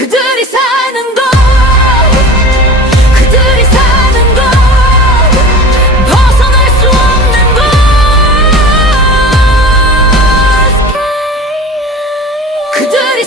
그들이 사는 곳 그들이 사는 곳 벗어날 수 없는 곳. 그들이